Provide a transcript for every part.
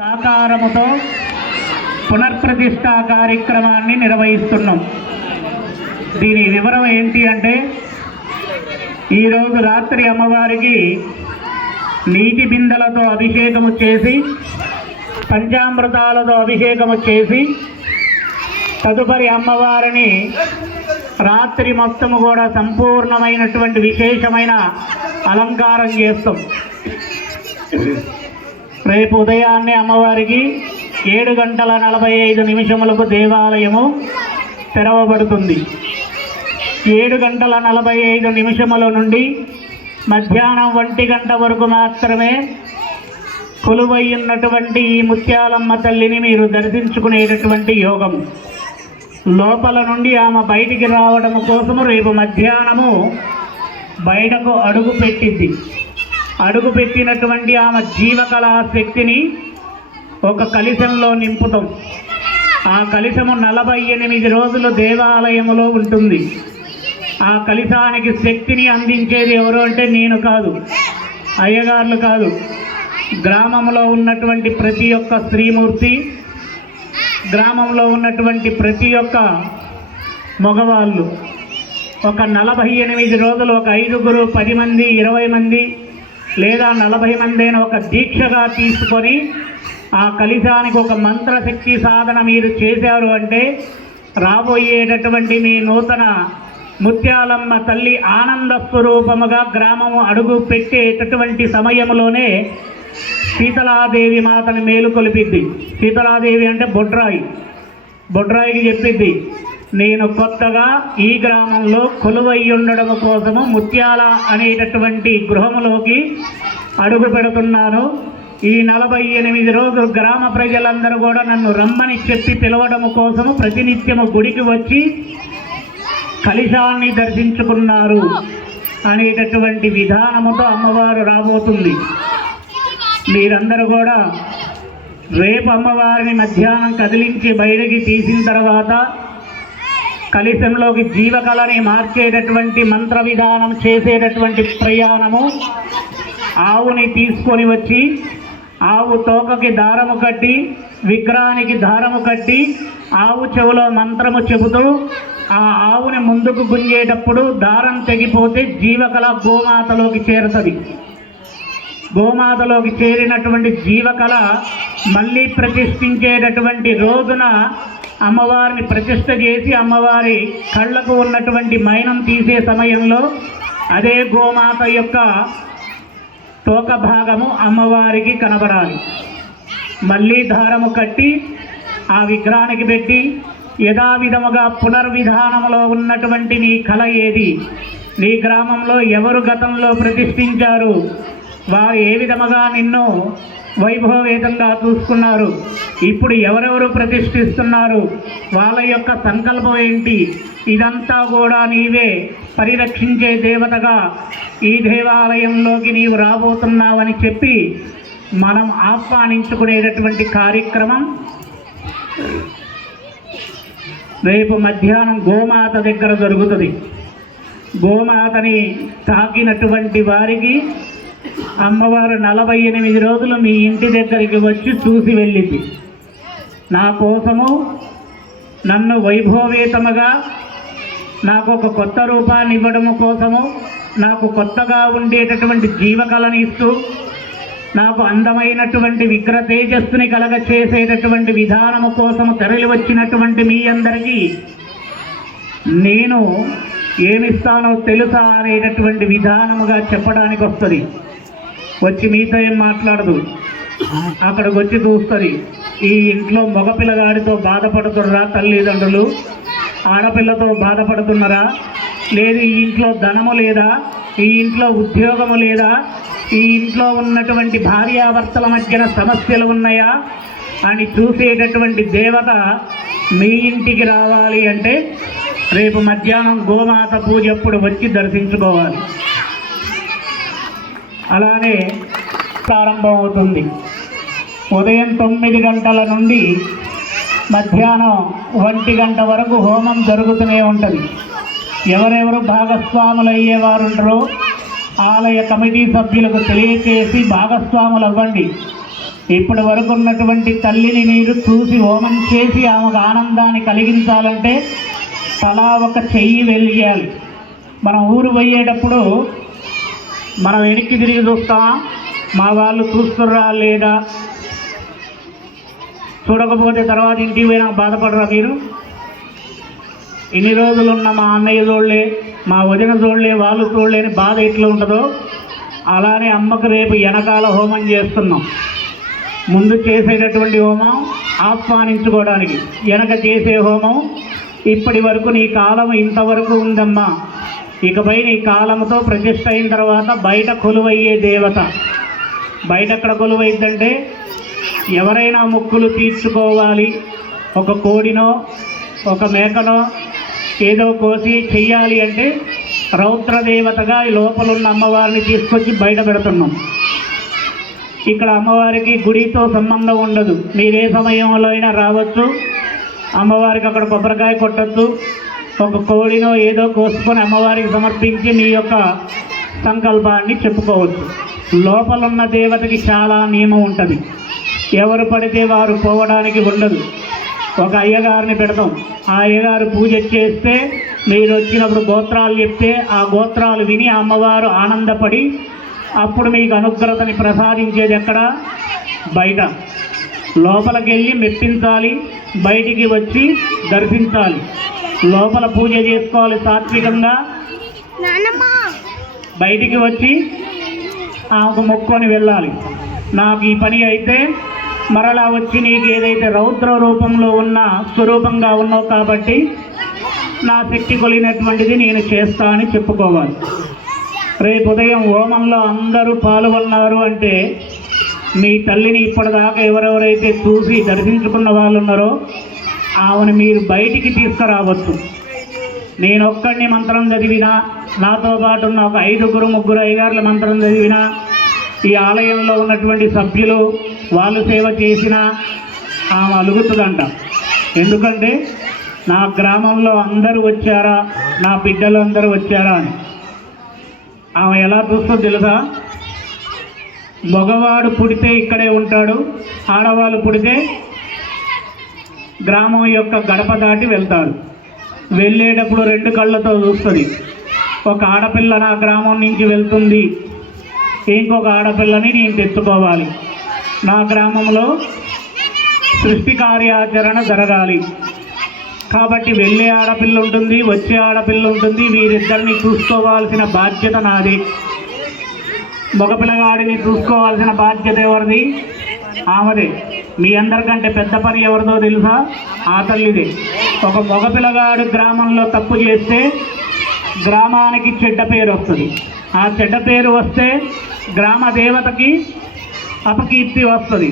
సహకారముతో పునఃప్రతిష్ఠా కార్యక్రమాన్ని నిర్వహిస్తున్నాం. దీని వివరం ఏంటి అంటే, ఈరోజు రాత్రి అమ్మవారికి నీటి బిందెలతో అభిషేకము చేసి, పంచామృతాలతో అభిషేకము చేసి, తదుపరి అమ్మవారిని రాత్రి మొత్తము కూడా సంపూర్ణమైనటువంటి విశేషమైన అలంకారం చేస్తాం. రేపు ఉదయాన్నే అమ్మవారికి 7:45 దేవాలయము తెరవబడుతుంది. 7:45 నుండి మధ్యాహ్నం 1 గంట వరకు మాత్రమే కొలువై ఉన్నటువంటి ఈ ముత్యాలమ్మ తల్లిని మీరు దర్శించుకునేటటువంటి యోగం. లోపల నుండి ఆమె బయటికి రావడం కోసము రేపు మధ్యాహ్నము బయటకు అడుగు పెట్టినటువంటి ఆమె జీవకళా శక్తిని ఒక కలశంలో నింపుతాం. ఆ కలశము 48 రోజులు దేవాలయములో ఉంటుంది. ఆ కలశానికి శక్తిని అందించేది ఎవరు అంటే నేను కాదు, అయ్యగారులు కాదు, గ్రామంలో ఉన్నటువంటి ప్రతి ఒక్క స్త్రీమూర్తి, గ్రామంలో ఉన్నటువంటి ప్రతి ఒక్క మగవాళ్ళు. ఒక 48 రోజులు ఒక 5గురు, 10 మంది, 20 మంది లేదా 40 మంది అయిన ఒక దీక్షగా తీసుకొని ఆ కలశానికి ఒక మంత్రశక్తి సాధన మీరు చేశారు అంటే రాబోయేటటువంటి మీ నూతన ముత్యాలమ్మ తల్లి ఆనంద స్వరూపముగా గ్రామము అడుగు పెట్టేటటువంటి సమయంలోనే శీతలాదేవి మాతను మేలుకొలిపిద్ది. శీతలాదేవి అంటే బొడ్రాయికి చెప్పిద్ది, నేను కొత్తగా ఈ గ్రామంలో కొలువై ఉండడం కోసము ముత్యాల అనేటటువంటి గృహములోకి అడుగు పెడుతున్నాను. ఈ 48 రోజులు గ్రామ ప్రజలందరూ కూడా నన్ను రమ్మని చెప్పి పిలవడం కోసము ప్రతినిత్యము గుడికి వచ్చి కలశాన్ని దర్శించుకున్నారు అనేటటువంటి విధానముతో అమ్మవారు రాబోతుంది. మీరందరూ కూడా రేపు అమ్మవారిని మధ్యాహ్నం కదిలించి బయటికి తీసిన తర్వాత కలశంలోకి జీవకళని మార్చేటటువంటి మంత్ర విధానం చేసేటటువంటి ప్రయాణము, ఆవుని తీసుకొని వచ్చి ఆవు తోకకి దారము కట్టి, విగ్రహానికి దారము కట్టి, ఆవు చెవులో మంత్రము చెబుతూ ఆ ఆవుని ముందుకు గుంజేటప్పుడు దారం తెగిపోతే జీవకళ గోమాతలోకి చేరుతుంది. గోమాతలోకి చేరినటువంటి జీవకళ మళ్ళీ ప్రతిష్ఠించేటటువంటి రోజున అమ్మవారిని ప్రతిష్ఠ చేసి అమ్మవారి కళ్ళకు ఉన్నటువంటి మైనం తీసే సమయంలో అదే గోమాత యొక్క తోక భాగము అమ్మవారికి కనబడాలి. మళ్ళీ దారము కట్టి ఆ విగ్రహానికి పెట్టి యథావిధముగా పునర్విధానంలో ఉన్నటువంటి నీ కళ ఏది, నీ గ్రామంలో ఎవరు గతంలో ప్రతిష్ఠించారు, వారు ఏ విధముగా నిన్ను వైభవేతంగా చూసుకున్నారు, ఇప్పుడు ఎవరెవరు ప్రతిష్ఠిస్తున్నారు, వాళ్ళ యొక్క సంకల్పం ఏంటి, ఇదంతా కూడా నీవే పరిరక్షించే దేవతగా ఈ దేవాలయంలోకి నీవు రాబోతున్నావని చెప్పి మనం ఆహ్వానించుకునేటటువంటి కార్యక్రమం రేపు మధ్యాహ్నం గోమాత దగ్గర జరుగుతుంది. గోమాతని తాకినటువంటి వారికి అమ్మవారు 48 రోజులు మీ ఇంటి దగ్గరికి వచ్చి చూసి వెళ్ళింది. నా కోసము నన్ను వైభవేతముగా నాకు ఒక కొత్త రూపాన్ని ఇవ్వడము కోసము, నాకు కొత్తగా ఉండేటటువంటి జీవకళని ఇస్తూ, నాకు అందమైనటువంటి విగ్రహ తేజస్సుని కలగ చేసేటటువంటి విధానము కోసము తరలి వచ్చినటువంటి మీ అందరికీ నేను ఏమిస్తానో తెలుసా అనేటటువంటి విధానముగా చెప్పడానికి వస్తుంది. వచ్చి మీతో ఏం మాట్లాడదు, అక్కడికి వచ్చి చూస్తుంది. ఈ ఇంట్లో మగపిల్లగాడితో బాధపడుతున్నారా తల్లిదండ్రులు, ఆడపిల్లతో బాధపడుతున్నారా, లేదు ఈ ఇంట్లో ధనము లేదా, ఈ ఇంట్లో ఉద్యోగము లేదా, ఈ ఇంట్లో ఉన్నటువంటి భార్యాభర్తల మధ్యన సమస్యలు ఉన్నాయా అని చూసేటటువంటి దేవత మీ ఇంటికి రావాలి అంటే రేపు మధ్యాహ్నం గోమాత పూజ అప్పుడు వచ్చి దర్శించుకోవాలి. అలానే ప్రారంభం అవుతుంది. ఉదయం 9 గంటల నుండి మధ్యాహ్నం 1 గంట వరకు హోమం జరుగుతూనే ఉంటుంది. ఎవరెవరు భాగస్వాములు అయ్యేవారు ఉంటారో ఆలయ కమిటీ సభ్యులకు తెలియచేసి భాగస్వాములు అవ్వండి. ఇప్పటి వరకు ఉన్నటువంటి తల్లిని మీరు చూసి హోమం చేసి ఆమెకు ఆనందాన్ని కలిగించాలంటే తలా ఒక చెయ్యి వెలియాలి. మనం ఊరు పోయేటప్పుడు మనం వెనక్కి తిరిగి చూస్తామా, మా వాళ్ళు చూస్తుర్రా లేదా, చూడకపోతే తర్వాత ఇంటికి పోయినా బాధపడరా మీరు? ఇన్ని రోజులు ఉన్న మా అన్నయ్య చూడలే, మా వదిన చూడలే, వాళ్ళు చూడలేని బాధ ఎట్లా ఉంటుందో అలానే అమ్మకు రేపు వెనకాల హోమం చేస్తున్నాం. ముందు చేసేటటువంటి హోమం ఆహ్వానించుకోవడానికి, వెనక చేసే హోమం ఇప్పటి వరకు నీ కాలం ఇంతవరకు ఉందమ్మా, ఇకపై నీ కాలంతో ప్రతిష్ఠ అయిన తర్వాత బయట కొలువయ్యే దేవత. బయట ఎక్కడ కొలువైద్దంటే ఎవరైనా మొక్కులు తీర్చుకోవాలి, ఒక కోడినో ఒక మేకనో ఏదో కోసి చెయ్యాలి అంటే రౌద్రదేవతగా ఈ లోపలున్న అమ్మవారిని తీసుకొచ్చి బయట పెడుతున్నాం. ఇక్కడ అమ్మవారికి గుడితో సంబంధం ఉండదు. మీరే సమయంలో అయినా రావచ్చు, అమ్మవారికి అక్కడ కొబ్బరికాయ కొట్టచ్చు, ఒక కోడినో ఏదో కోసుకొని అమ్మవారికి సమర్పించి మీ యొక్క సంకల్పాన్ని చెప్పుకోవచ్చు. లోపలున్న దేవతకి చాలా నియమం ఉంటుంది. ఎవరు పడితే వారు పోవడానికి ఉండదు. ఒక అయ్యగారిని పెడతాం, ఆ అయ్యగారు పూజ చేస్తే మీరు వచ్చినప్పుడు గోత్రాలు చెప్తే ఆ గోత్రాలు విని అమ్మవారు ఆనందపడి అప్పుడు మీకు అనుగ్రహతని ప్రసాదించేది ఎక్కడ? బయట. లోపలికి వెళ్ళి మెప్పించాలి, బయటికి వచ్చి దర్శించాలి. లోపల పూజ చేసుకోవాలి సాత్వికంగా, బయటికి వచ్చి ఆమెకు మొక్కుకొని వెళ్ళాలి. నాకు ఈ పని అయితే మరలా వచ్చి నీకు ఏదైతే రౌద్ర రూపంలో ఉన్న స్వరూపంగా ఉన్నావు కాబట్టి నా శక్తి కొలిగినటువంటిది నేను చేస్తా అని చెప్పుకోవాలి. రేపు ఉదయం హోమంలో అందరూ పాల్గొన్నారు అంటే మీ తల్లిని ఇప్పటిదాకా ఎవరెవరైతే చూసి దర్శించుకున్న వాళ్ళు ఉన్నారో ఆమెను మీరు బయటికి తీసుకురావచ్చు. నేను ఒక్కడిని మంత్రం చదివినా, నాతో పాటు ఉన్న ఒక 5-3 అయ్యగారుల మంత్రం చదివినా, ఈ ఆలయంలో ఉన్నటువంటి సభ్యులు వాళ్ళు సేవ చేసినా ఆమె అలుగుతుందంట. ఎందుకంటే నా గ్రామంలో అందరూ వచ్చారా, నా బిడ్డలు అందరూ వచ్చారా అని. ఆమె ఎలా చూస్తుందో తెలుసా? మగవాడు పుడితే ఇక్కడే ఉంటాడు, ఆడవాళ్ళు పుడితే గ్రామం యొక్క గడప దాటి వెళ్తారు. వెళ్ళేటప్పుడు 2 కళ్ళతో చూస్తుంది. ఒక ఆడపిల్ల నా గ్రామం నుంచి వెళ్తుంది, ఇంకొక ఆడపిల్లని నేను తెచ్చుకోవాలి. నా గ్రామంలో సృష్టి కార్యాచరణ జరగాలి కాబట్టి వెళ్ళే ఆడపిల్ల ఉంటుంది, వచ్చే ఆడపిల్ల ఉంటుంది. వీరిద్దరిని చూసుకోవాల్సిన బాధ్యత నాది. మగపిల్లగాడిని చూసుకోవాల్సిన బాధ్యత ఎవరిది? ఆమెదే. మీ అందరికంటే పెద్ద పని ఎవరిదో తెలుసా? ఆ తల్లిదే. ఒక మగపిల్లగాడు గ్రామంలో తప్పు చేస్తే గ్రామానికి చెడ్డ పేరు వస్తుంది. ఆ చెడ్డ పేరు వస్తే గ్రామ దేవతకి అపకీర్తి వస్తుంది.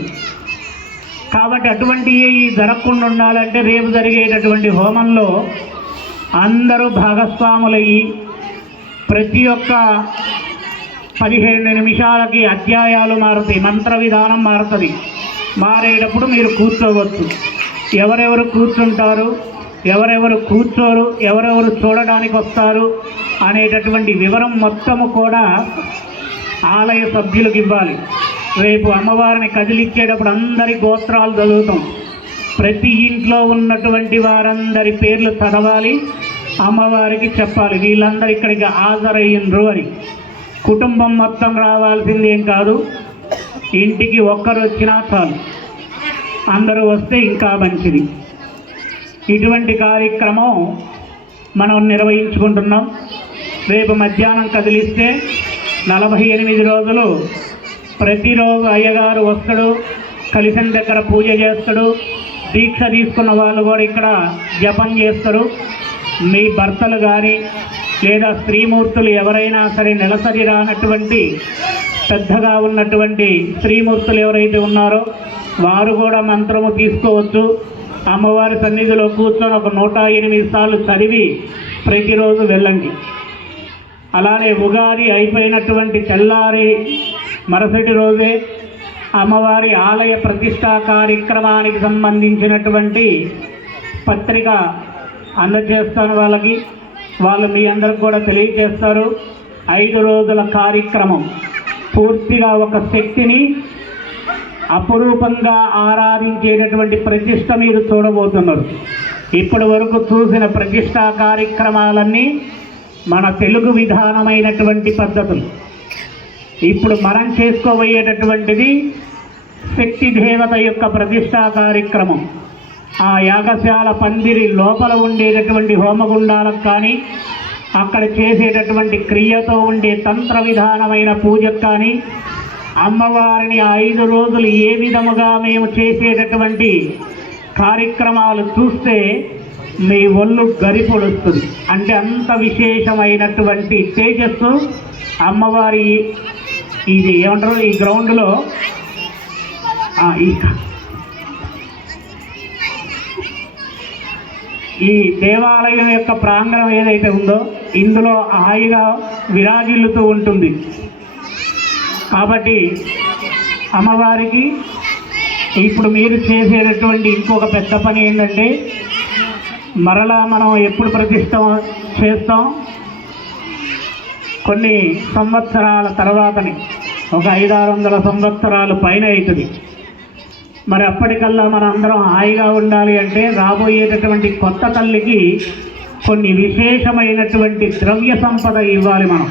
కాబట్టి అటువంటి జరగకుండా ఉండాలంటే రేపు జరిగేటటువంటి హోమంలో అందరూ భాగస్వాములయ్యి ప్రతి ఒక్క 15 నిమిషాలకి అధ్యాయాలు మారుతాయి, మంత్ర విధానం మారుతుంది. మారేటప్పుడు మీరు కూర్చోవచ్చు. ఎవరెవరు కూర్చుంటారు, ఎవరెవరు కూర్చోరు, ఎవరెవరు చూడడానికి వస్తారు అనేటటువంటి వివరం మొత్తము కూడా ఆలయ సభ్యులకు ఇవ్వాలి. రేపు అమ్మవారిని కదిలిచ్చేటప్పుడు అందరి గోత్రాలు చదువుతాం. ప్రతి ఇంట్లో ఉన్నటువంటి వారందరి పేర్లు చదవాలి, అమ్మవారికి చెప్పాలి వీళ్ళందరూ ఇక్కడికి హాజరయ్యిండ్రు అని. కుటుంబం మొత్తం రావాల్సిందేం కాదు, ఇంటికి ఒక్కరు వచ్చినా చాలు. అందరూ వస్తే ఇంకా మంచిది. ఇటువంటి కార్యక్రమం మనం నిర్వహించుకుంటున్నాం. రేపు మధ్యాహ్నం కదిలిస్తే 48 రోజులు ప్రతిరోజు అయ్యగారు వస్తాడు, కలిసిన దగ్గర పూజ చేస్తాడు. దీక్ష తీసుకున్న వాళ్ళు కూడా ఇక్కడ జపం చేస్తారు. మీ భర్తలు కానీ లేదా స్త్రీమూర్తులు ఎవరైనా సరే నెలసరి రానటువంటి పెద్దగా ఉన్నటువంటి స్త్రీమూర్తులు ఎవరైతే ఉన్నారో వారు కూడా మంత్రము తీసుకోవచ్చు. అమ్మవారి సన్నిధిలో కూర్చొని ఒక 108 సార్లు చదివి ప్రతిరోజు వెళ్ళండి. అలానే ఉగాది అయిపోయినటువంటి తెల్లారి మరుసటి రోజే అమ్మవారి ఆలయ ప్రతిష్టా కార్యక్రమానికి సంబంధించినటువంటి పత్రిక అందజేస్తాను వాళ్ళకి. వాళ్ళు మీ అందరికి కూడా తెలియజేస్తారు. 5 రోజుల కార్యక్రమం పూర్తిగా ఒక శక్తిని అపురూపంగా ఆరాధించేటటువంటి ప్రతిష్ట మీరు చూడబోతున్నారు. ఇప్పటి వరకు చూసిన ప్రతిష్టా కార్యక్రమాలన్నీ మన తెలుగు విధానమైనటువంటి పద్ధతులు. ఇప్పుడు మనం చేసుకోబోయేటటువంటిది శక్తి దేవత యొక్క ప్రతిష్టా కార్యక్రమం. ఆ యాగశాల పందిరి లోపల ఉండేటటువంటి హోమగుండాలకు కానీ, అక్కడ చేసేటటువంటి క్రియతో ఉండే తంత్ర విధానమైన పూజకు కానీ, అమ్మవారిని 5 రోజులు ఏ విధముగా మేము చేసేటటువంటి కార్యక్రమాలు చూస్తే మీ ఒళ్ళు గరిపొడుస్తుంది. అంటే అంత విశేషమైనటువంటి తేజస్సు అమ్మవారి ఇది ఏమంటారు ఈ గ్రౌండ్లో ఈ దేవాలయం యొక్క ప్రాంగణం ఏదైతే ఉందో ఇందులో హాయిగా విరాజిల్లుతూ ఉంటుంది. కాబట్టి అమ్మవారికి ఇప్పుడు మీరు చేసేటటువంటి ఇంకొక పెద్ద పని ఏంటంటే, మరలా మనం ఎప్పుడు ప్రతిష్ఠ చేస్తాం, కొన్ని సంవత్సరాల తర్వాతని, ఒక 500-600 సంవత్సరాలు పైన అవుతుంది. మరి అప్పటికల్లా మన అందరం హాయిగా ఉండాలి అంటే రాబోయేటటువంటి కొత్త తల్లికి కొన్ని విశేషమైనటువంటి ద్రవ్య సంపద ఇవ్వాలి మనం.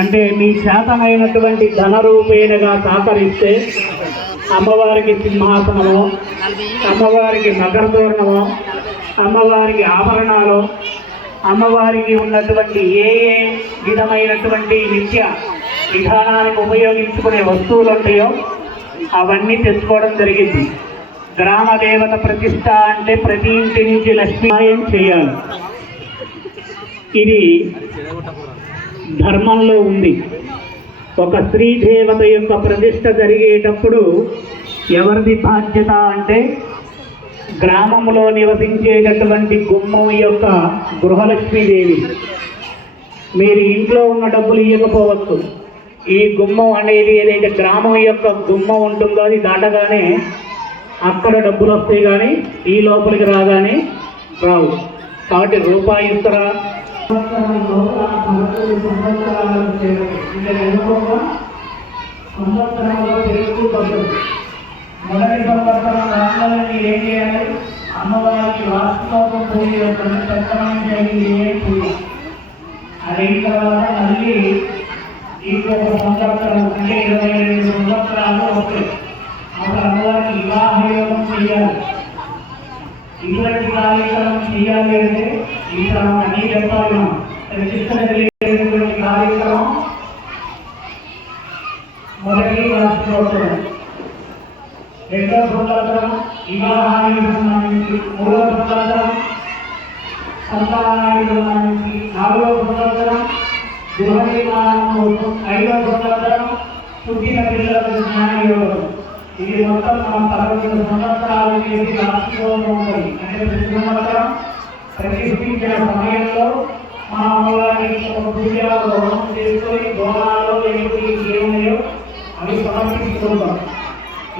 అంటే మీ చేతనైనటువంటి ధనరూపేణగా సహకరిస్తే అమ్మవారికి సింహాసనము, అమ్మవారికి నగరతోరణము, అమ్మవారికి ఆభరణాలు, అమ్మవారికి ఉన్నటువంటి ఏ విధమైనటువంటి నిత్య విధానానికి ఉపయోగించుకునే వస్తువులు ఉంటాయో అవన్నీ తెచ్చుకోవడం జరిగింది. గ్రామ దేవత ప్రతిష్ట అంటే ప్రతి ఇంటి నుంచి లక్ష్మీనాయం చేయాలి. ఇది ధర్మంలో ఉంది. ఒక స్త్రీ దేవత యొక్క ప్రతిష్ట జరిగేటప్పుడు ఎవరిది బాధ్యత అంటే, గ్రామంలో నివసించేటటువంటి గుమ్మం యొక్క గృహలక్ష్మీదేవి. మీరు ఇంట్లో ఉన్న డబ్బులు ఇవ్వకపోవచ్చు. ఈ గుమ్మం అనేది ఏదైతే గ్రామం యొక్క గుమ్మం ఉంటుందో అది దాటగానే అక్కడ డబ్బులు వస్తాయి, కానీ ఈ లోపలికి రాగానే రావు. కాబట్టి రూపాయి ఇస్తారా మొదటి సంవత్సరం రాగానే ఏం చేయాలి? అమ్మవారికి వాస్తవం పూజ పూజ. అదైన తర్వాత మళ్ళీ ఇంకొక సంవత్సరం అంటే 22 సంవత్సరాలు వస్తాయి. అప్పుడు అమ్మవారికి వివాహ యోగం చేయాలి. ఇటువంటి కార్యక్రమం చేయాలి అంటే ఇక్కడ అన్నీ చెప్పాలి. మనం ప్రతిష్ట జరిగేటువంటి కార్యక్రమం మొదటి వార్షికోత్సవం, రెండో సంవత్సరం వివాహానికి సంబంధించి, మూడో సంవత్సరం సంతానానికి సంబంధించి, నాలుగో సంవత్సరం గృహ నిర్మాణం కోసం, ఐదో సంవత్సరం పుట్టిన పిల్లలకు జ్ఞానయోగం. ఇది మొత్తం మనం 11 సంవత్సరాలు చేసి రాష్ట్రంలో ఉంటుంది. అంటే ప్రతి సంవత్సరం ప్రతిష్ఠించిన సమయంలో మా అమ్మవారికి ఒక పూజ హోమం చేసుకొని గోళాలు ఏమయ్యో అవి సమర్పించుకుంటాం.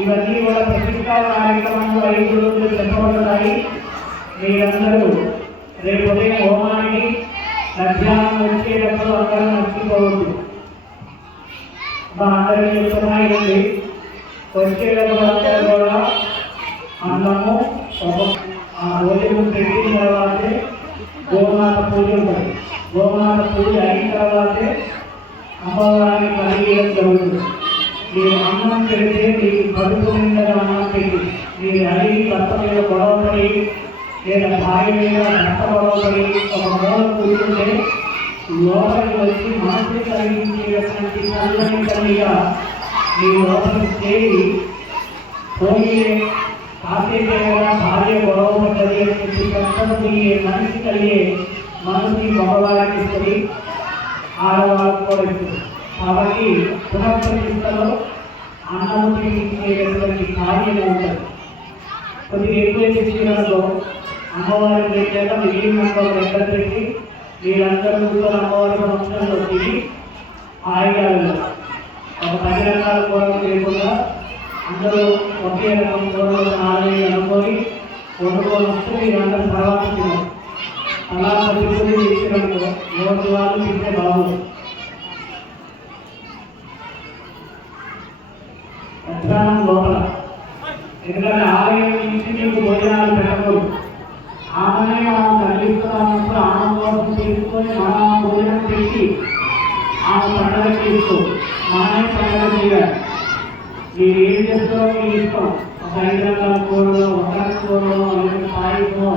ఇవన్నీ కూడా ప్రతిష్టా కార్యక్రమంలో 5 రోజులు చెప్పబడతాయి. మీరందరూ రేపు ఉదయం హోమానికి మధ్యాహ్నం వచ్చేటప్పుడు అందరూ మర్చిపోవద్దు. మా అందరికీ చెప్తున్నాయండి, వచ్చేటప్పుడు అందరూ కూడా అన్నము ఆ భోజనం పెట్టిన తర్వాతే గోమాత పూజ ఉంటుంది. గోమాత పూజ అయిన తర్వాతే అమ్మవారిని కలిగేయడం జరుగుతుంది. మీరు అన్నం పెడితే మీకు కడుపు నిండా అన్నం పెట్టి, మీరు అడిగి భర్త మీద గొడవపడి లేదా భార్య మీద భర్త గొడవపడి ఒక మూల కూర్చుంటే లోపలికి వచ్చి మనసు కలిగించేటువంటి చల్లని తల్లిగా మీ లోపలికి చేరి పోయి ఆశీర్వాద భార్య గొడవపడ్డది అని చెప్పి కష్టపడి మనిషి కలిగే మనసు మగవాళ్ళకి ఇస్తుంది, ఆడవాళ్ళకు కూడా ఇస్తుంది. కాబట్టి పునఃప్రతిష్టలో అన్నము తీర్చేటటువంటి కార్యం ఉంటుంది. కొద్దిగా ఎక్కువ తీసుకున్నదో అమ్మవారి పెట్టాక మిగిలినంలో ఎక్కడ పెట్టి వీళ్ళందరూ కూడా అమ్మవారి సంవత్సరంలో తిరిగి హాయిగా ఒక 10 రకాల కూరలు లేకుండా అందరూ ఒకే రకం కూరలు 4 అనుకొని వండుకొని వస్తే వీళ్ళందరూ తర్వాత తిన్నారు. అలా పరిస్థితులు తీసుకున్నప్పుడు 3 వాళ్ళు తింటే బాగుంది. విధానం లోపల. ఎందుకంటే ఆలయం నుంచి మీకు భోజనాలు పెట్టకూడదు. ఆమెనే మనం తగ్గిస్తున్నప్పుడు ఆమె కోసం తీసుకొని మనం భోజనం పెట్టి ఆమె పండుగ తీసుకో, మనమే పండుగ చేయాలి. మీరు ఏం చేస్తారో మీ ఇష్టం. ఒక 5 రకాల కూరలో, ఒక కూరలో, అలాగే పాయసమో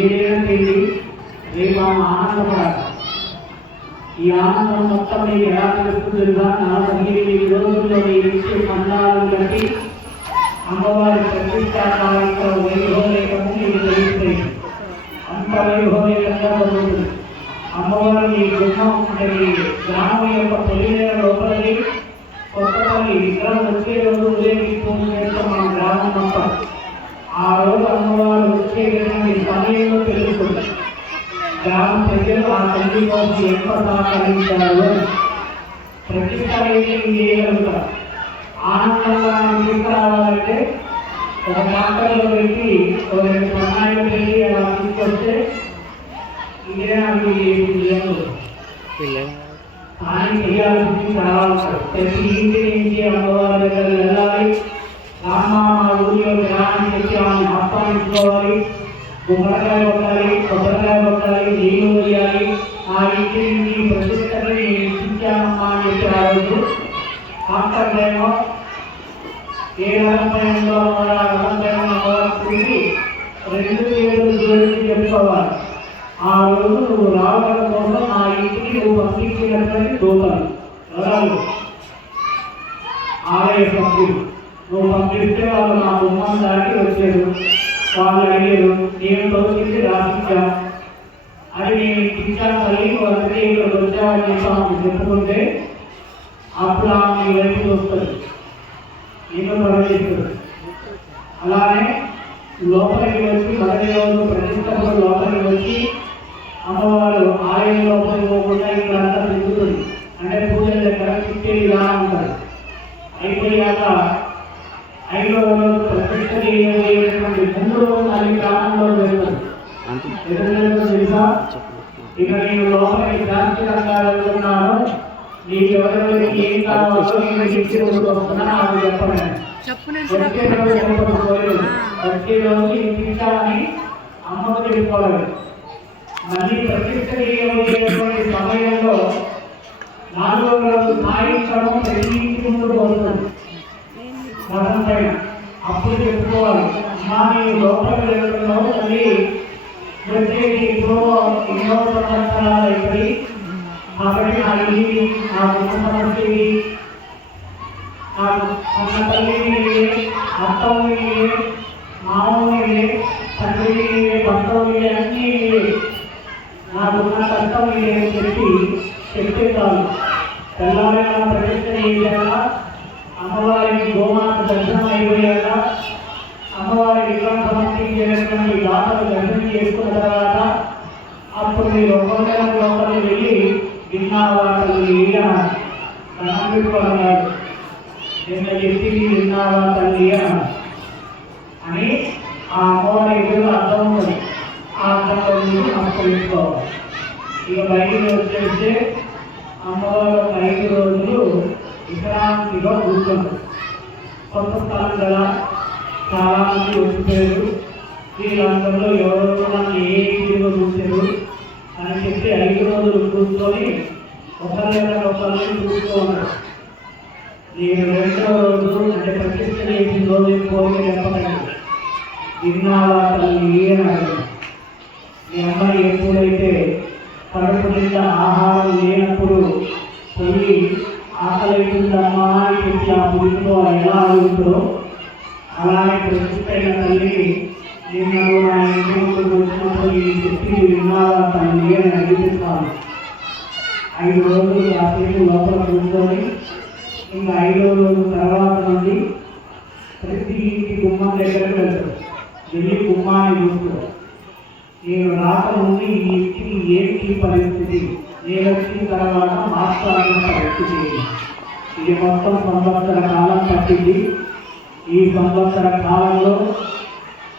ఏదైనా తిండి రేపు ఆమె ఆనందపడాలి. ఈ ఆనందం మొత్తం మీకు ఎలా తెలుస్తుందిగా 45 రోజుల్లో మీరు ఇచ్చే పండాలను బట్టి అమ్మవారి ప్రతిష్టా కార్యక్రమం వైభవలేఖము మీకు తెలుస్తాయి. అంత వైభవలేఖంగా జరుగుతుంది. అమ్మవారు మీ గృహం అంటే మీ గ్రామం యొక్క పొలిమేర లోపలి కొత్తపల్లి విగ్రహం వచ్చే రోజు ఉదయం పూజ చేస్తాం మన గ్రామం మొత్తం. ఆ రోజు అమ్మవారు వచ్చే విధంగా సమయంలో తెలుస్తుంది. గ్రామ ప్రజలు ఆ తల్లి కోసం ఎంత సహకరించారు. ప్రతిష్ట అయితే చేయగలుగుతారు. ఆనందంగా తీసుకురావాలంటే ఒక డాక్టర్లో పెట్టి ఒక 2 సన్నాయిలు పెట్టి అలా తీసుకొస్తే ఇదే కానీ చేయాల్సింది చాలా ఉంటారు. ప్రతి ఇంటి నుంచి అమ్మవారి దగ్గర వెళ్ళాలి. రామ ఊరిలో గ్రామం తెచ్చి ఆమె ఆహ్వానించుకోవాలి. గుమ్మడికాయ కొట్టాలి, కొబ్బరికాయ కొట్టాలి, నీళ్ళు వేయాలి. ఆ ఇంటి నుంచి ప్రతిష్టని ఇచ్చామమ్మా అని చెప్పి ఆ రోజు మాట్లాడలేమో ఏ రకంలో తిరిగి 2 ఏళ్ళు జోడించి చెప్పుకోవాలి. ఆ రోజు నువ్వు రావడం కోసం ఆ ఇంటికి నువ్వు పంపించినటువంటి దూతలు వరాలు ఆలయ సభ్యులు నువ్వు పంపిస్తే వాళ్ళు నా గుమ్మం దాటి వచ్చారు. వాళ్ళు అడిగారు, నేను తోచింది రాసిద్దాం అది నేను ఇచ్చాను తల్లి, వాళ్ళకి ఇక్కడ వచ్చామని చెప్పి చెప్పుకుంటే అప్పుడు ఆమె వైపు వస్తుంది, నేను ప్రవేశిస్తుంది. అలానే లోపలికి వచ్చి మొదటి రోజు ప్రతిష్టప్పుడు లోపలికి వచ్చి అమ్మవారు ఆలయం లోపలికి పోకుండా ఇక్కడ అంతా తిరుగుతుంది. అంటే పూజల దగ్గర తిప్పే విధానం ఉంటుంది. అయిపోయాక 5వ రోజు ప్రతిష్ట చేయబోయేటువంటి 3 రోజులు తల్లి గ్రామంలో వెళ్తుంది. ఎదురు తెలుసా, ఇక నేను లోపలికి శాంతిరంగా వెళ్తున్నాను, నీకు ఎవరెవరికి ఏం కావాలో నేను ఇచ్చి వస్తున్నా నాకు చెప్పండి. వచ్చే రోజు ఇచ్చామని అమ్మకు చెప్పుకోవాలి. మళ్ళీ ప్రతిష్ట చేయబోయేటువంటి సమయంలో 4వ రోజు సాయంత్రం ప్రతి ఇంటి ముందు వస్తుంది రథం పైన. అప్పుడు చెప్పుకోవాలి, అమ్మా నేను లోపలికి వెళ్తున్నావు తల్లి, వచ్చేది ఇప్పుడు ఎన్నో సంవత్సరాలు అయిపోయి కాబట్టి నా ఇల్లు నా కుటుంబం నాకు అన్న తల్లిని అత్తని మామూలు తండ్రి భర్తవి అన్నీ నాకున్న కష్టం అని చెప్పి చెప్పేవాళ్ళు. తెల్లారైనా ప్రతిష్ట చేయాక అమ్మవారికి గోమాత దర్శనం అయిపోయాక అమ్మవారి విగ్రహం సమర్పించేటువంటి దాతలు దర్శనం చేసుకున్న తర్వాత అప్పుడు మీరు ఒక్కొక్కరి లోపలికి వెళ్ళి విన్నావాటలు ధనం పెట్టుకోవాలి. నిన్న చెప్పింది విన్నావా తల్లి అని ఆ అమ్మవారి ఎదురు అర్థం ఉంటుంది. ఆ అర్థంలో మీరు నమస్కరించుకోవాలి. ఇక బయటికి వచ్చేస్తే అమ్మవారు 5 రోజులు విశ్రాంతిగా కూర్చుంటారు. కొత్త స్థలం కదా, చాలామంది వచ్చిపోయారు. వీళ్ళందరిలో ఎవరో నన్ను ఏ ఇంటిలో చూసారు అని చెప్పి 5 రోజులు కూర్చొని ఒకరిని చూసుకోవాలి. నేను 2వ రోజు అంటే ప్రతిష్ట చేసిన రోజు పోయి చెప్పండి, విన్నావా తల్లి అని. మీ అమ్మాయి ఎప్పుడైతే కడుపు నిండా ఆహారం లేనప్పుడు పోయి ఆకలిస్తుందమ్మా అని చెప్పి ఆ పురుషులో ఎలా అడుగుతుందో అలానే ప్రతిష్టైన తల్లి నిన్ను నా ఇంటి ముందుకు వచ్చినప్పుడు ఈ చెప్పి విన్నావా తల్లి అని అడిగిస్తాను. 5 రోజులు ఆ పేరు లోపల కూర్చొని ఇంకా 5వ రోజు తర్వాత నుండి ప్రతి ఇంటి గుమ్మం దగ్గరకు వెళ్తారు. వెళ్ళి గుమ్మాన్ని చూస్తారు. నేను రాకముందు ఈ ఇంటికి ఏంటి పరిస్థితి, నేను వచ్చిన తర్వాత మార్చాలన్న పరిస్థితి. ఇది మొత్తం 1 సంవత్సర కాలం పట్టింది. ఈ 1 సంవత్సర కాలంలో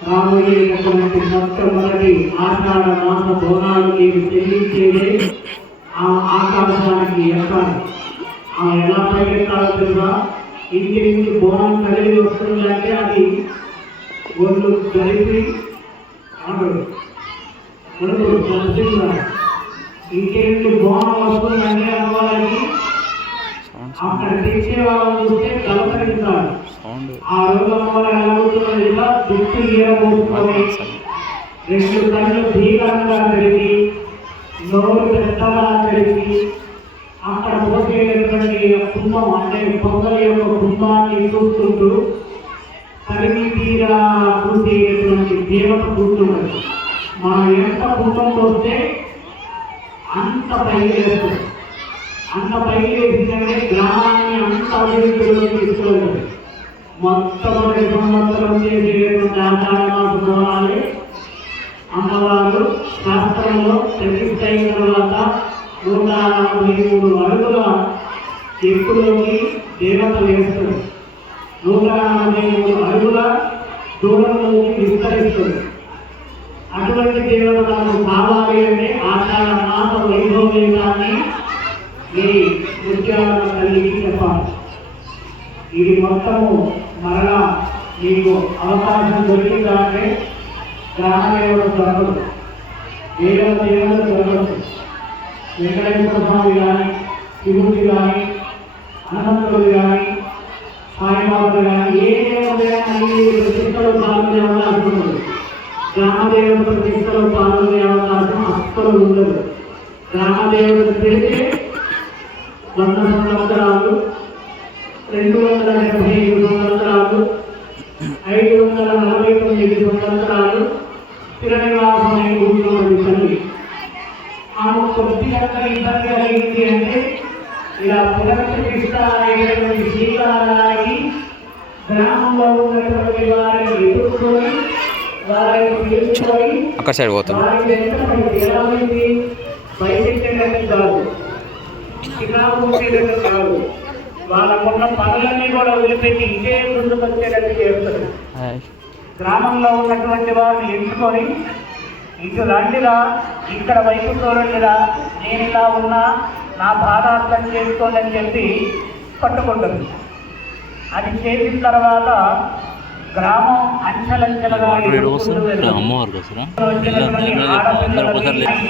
రాముడి మొట్టమొదటి ఆషాఢ మాస బోనాలు నేను చెల్లించేదే ఆ ఆకాశానికి ఎక్కాలి. ఆ ఎలా పైకెక్కాలో తెలుసా, ఇంటి నుంచి బోనం కలిగి వస్తుందంటే అది ఒళ్ళు కలిపి ఇంకేంటి బోనం వస్తుందంటే అమ్మవారికి అక్కడ తెచ్చే వాళ్ళని చూస్తే కలకరిస్తారు. ఆ రోజు అమ్మవారు ఎలా అవుతున్నది ఇలా దుట్టు గీరబోసుకొని 2 కళ్ళు భీకరంగా పెరిగి నోరు పెద్దగా పెరిగి అక్కడ పోసేటటువంటి కుంభం అంటే పొంగల యొక్క కుంభాన్ని చూస్తుంటూ తరిగి తీరా కూసేటటువంటి దేవత కూర్చున్నది. మనం ఎంత కుంభం పోస్తే అంత పైకి వేస్తుంది. అంత పైకి వేసిందంటే గ్రామాన్ని అంత అభివృద్ధిలో తీసుకెళ్ళదు. మొట్టమొదటి సంవత్సరం చేసేటువంటి ఆచారాలు అమ్మవారు శాస్త్రంలో ప్రతిష్ఠ అయిన తర్వాత 143 అడుగుల ఎత్తులోకి దేవత వేస్తుంది. 143 అడుగుల దూరంలోకి విస్తరిస్తుంది. అటువంటి దేవత నాకు కావాలి అంటే ఆచార మాస వైభవేదాన్ని ఈ ముత్యాల తల్లికి చెప్పాలి. ఇది మొత్తము మరలా మీకు అవకాశం దొరికిందంటే గ్రామదేవత దొరకదు, దేవత దొరకదు. వెంకటేశ్వర స్వామి కానీ, శివుడి కానీ, హనుమంతుడు కానీ, సాయిబాబు కానీ ఏ దేవతైనా ప్రతిష్టలో పాల్గొనే అవకాశం ఉండదు. గ్రామదేవత ప్రతిష్టలో పాల్గొనే అవకాశం అస్సలు ఉండదు. గ్రామదేవత తెలిస్తే 100 సంవత్సరాలు, 275 సంవత్సరాలు, 549 సంవత్సరాలు స్థిర నివాసమై కూర్చున్నది తల్లి. ఆమె కొద్దిగా ఇబ్బంది కలిగింది అంటే ఇలా పునఃప్రతిష్ఠ అయినటువంటి శ్రీకారానికి గ్రామంలో ఉన్నటువంటి వారిని ఎదుర్కొని వారిని పిలుచుకొని బయటెట్టేటట్టు కాదు, చిరాకు వచ్చేటట్టు కాదు, వాళ్ళకున్న పనులన్నీ కూడా వదిలిపెట్టి ఇదే ముందుకు వచ్చేటట్టు చేస్తారు. గ్రామంలో ఉన్నటువంటి వారిని ఎంచుకొని ఇటు రండిరా, ఇక్కడ వైపు చూడండిరా, నేను ఇలా ఉన్నా, నా బాధ అర్థం చేసుకోండి అని చెప్పి పట్టుకుంటుంది. అది చేసిన తర్వాత గ్రామం అంచెలంచెలుగా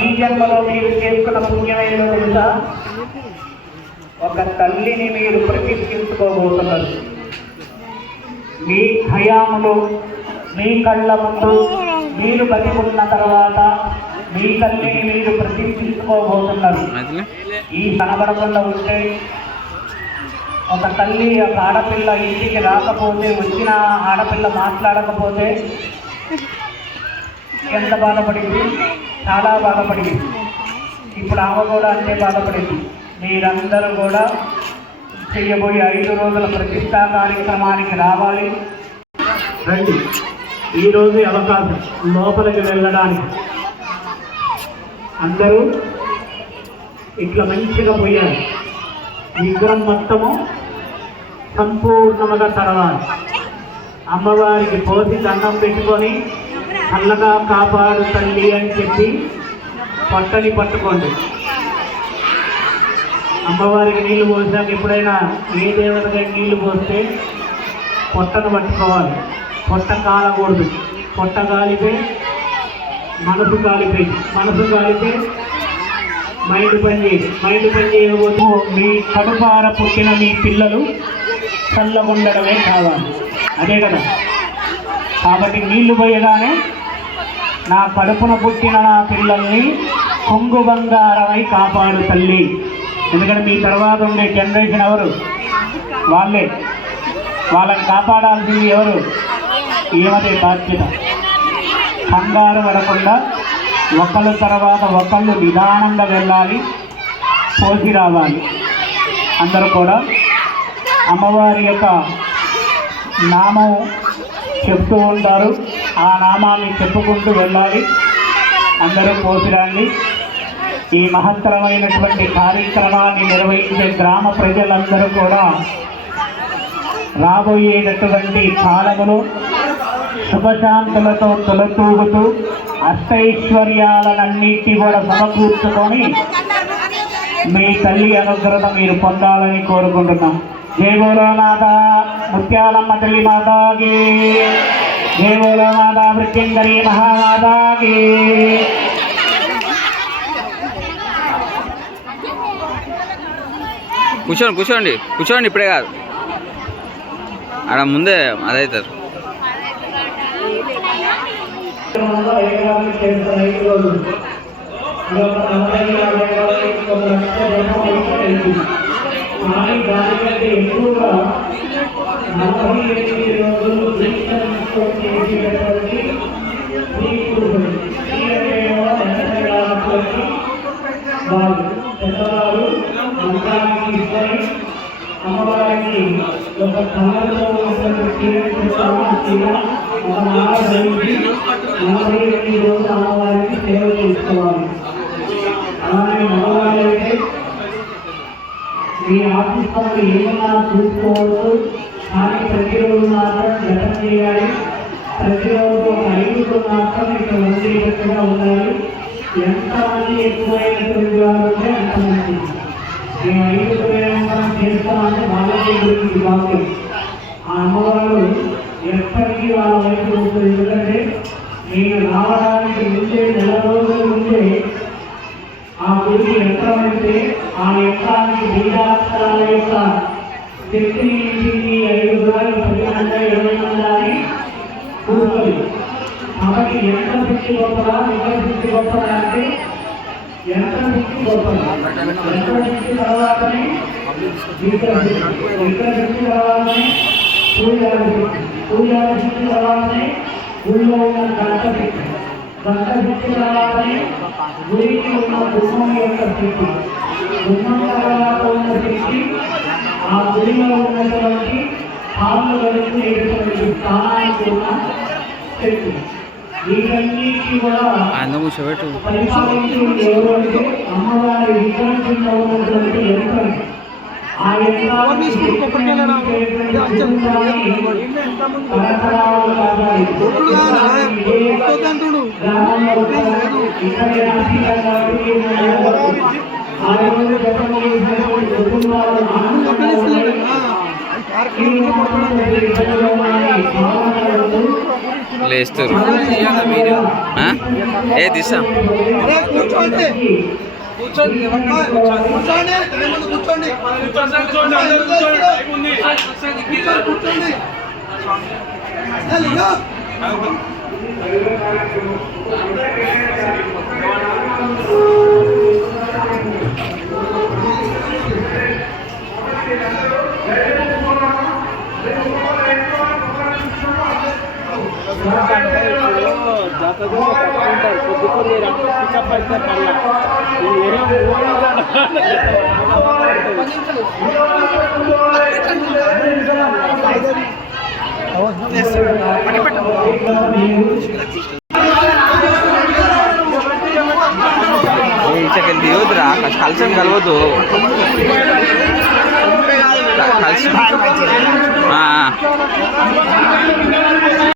ఈ జన్మలో మీరు చేసుకున్న పుణ్యమైన తెలుసా, ఒక తల్లిని మీరు ప్రతిష్ఠించుకోబోతున్నారు. మీ హయాములో మీ కళ్ళ ముందు మీరు బతికున్న తర్వాత మీ తల్లిని మీరు ప్రతిష్ఠించుకోబోతున్నారు. ఈ కనబడకుండా ఉంటే ఒక తల్లి, ఒక ఆడపిల్ల ఇంటికి రాకపోతే, వచ్చిన ఆడపిల్ల మాట్లాడకపోతే ఎంత బాధపడింది, చాలా బాధపడింది. ఇప్పుడు ఆమె కూడా అంతే బాధపడింది. మీరందరూ కూడా చేయబోయే 5 రోజుల ప్రతిష్టా కార్యక్రమానికి రావాలి. రండి, ఈరోజు అవకాశం లోపలికి వెళ్ళడానికి. అందరూ ఇట్లా మంచిగా పోయారు. విగ్రహం మొత్తము సంపూర్ణంగా తడవాలి. అమ్మవారికి పోసి దండం పెట్టుకొని చల్లగా కాపాడు తల్లి అని చెప్పి పొట్టని పట్టుకోండి. అమ్మవారికి నీళ్లు పోసాక ఎప్పుడైనా ఏ దేవతగా నీళ్లు పోస్తే పొట్టను పట్టుకోవాలి. పొట్ట కాలకూడదు. పొట్ట కాలితే మనసు కాలిపోయి, మనసు కాలితే మైండ్ పనిచేయదు. మైండ్ పనిచేయకపోతే మీ కడుపార పుట్టిన మీ పిల్లలు చల్లగుండడమే కావాలి. అదే కదా. కాబట్టి నీళ్లు పోయగానే నా కడుపున పుట్టిన నా పిల్లల్ని కొంగు బంగారమై కాపాడు తల్లి. ఎందుకంటే మీ తర్వాత ఉండే జనరేషన్ ఎవరు? వాళ్ళే. వాళ్ళని కాపాడాల్సింది ఎవరు? ఏమదే బాధ్యత. కంగారు పడకుండా ఒకళ్ళ తర్వాత ఒకళ్ళు నిదానంగా వెళ్ళాలి, పోసి రావాలి. అందరూ కూడా అమ్మవారి యొక్క నామం చెప్తూ ఉంటారు. ఆ నామాన్ని చెప్పుకుంటూ వెళ్ళాలి. అందరూ పోసి రండి. ఈ మహత్తరమైనటువంటి కార్యక్రమాన్ని నిర్వహించే గ్రామ ప్రజలందరూ కూడా రాబోయేటటువంటి కాలములో శుభశాంతులతో తొలతూగుతూ అష్టైశ్వర్యాలన్నిటి కూడా సమకూర్చుకొని మీ తల్లి అనుగ్రహం మీరు పొందాలని కోరుకుంటున్నాం. जय बोलो माता मुत्यालम्मा तल्ली माता की। जय बोलो माता मृत्युंजरी महामाता की। కూర్చోండి కూర్చోండి ఇప్పుడే కాదు అక్కడ ముందే అదవుతారు. దానికంటే ఎక్కువగా 48 రోజులు పెద్దవారు మంత్రానికి ఇస్తారు. అమ్మవారికి ఒక కళతో ఉన్నటువంటి 48 రోజులు అమ్మవారికి సేవ చేసుకోవాలి. అలాగే మగవారైతే మీ ఆఫీస్ పనులు ఏమన్నా చూసుకోవచ్చు, కానీ ప్రతిరోజు మాత్రం జపం చేయాలి. ప్రతిరోజు ఒక 5 మాత్రం ఇక్కడ వండిగా ఉండాలి. ఎంతమంది ఎక్కువైనటువంటి వారు ఉంటే అంతమంది మేము 5 ప్రయాణం చేస్తామంటే వాళ్ళకి గురించి బాగుంది. ఆ అమ్మవారు ఎప్పటికీ వాళ్ళ వైపు ఉంటుంది. ఎందుకంటే నేను రావడానికి ముందే నెల రోజుల ముందే ఆ గుడికి యంత్రమైతే ఆ యంత్రానికి బీజాక్షరాల యొక్క శక్తిని ఇంటికి 5 గ్రాలు 10 మంది 20 మంది అని కూర్చొని కాబట్టి యంత్ర శక్తి గొప్పదా విగ్రహ శక్తి గొప్పదా అంటే యంత్ర శక్తి గొప్పదా. యంత్ర శక్తి తర్వాతనే విగ్రహ శక్తి తర్వాతనే పూజాల శక్తి తర్వాతనే గుడిలో ఉన్న గంట శక్తి తర్వాతనే గుడికి ఉన్న గుమ్మం యొక్క శక్తి, గుమ్మం తర్వాత ఉన్న శక్తి ఆ గుడిలో ఉన్నటువంటి పాలు గడుపునేటువంటి స్థానానికి ఉన్న శక్తి. వీటన్నిటికీ కూడా పరిపాలించేది ఎవరంటే అమ్మవారి విగ్రహంలో ఉన్నటువంటి యంత్రం. ఆ యంత్రాన్ని లేస్తారు ఏ దిశ కూర్చోండి దిగొద్దురా కలిసి కలవద్దు కలిసి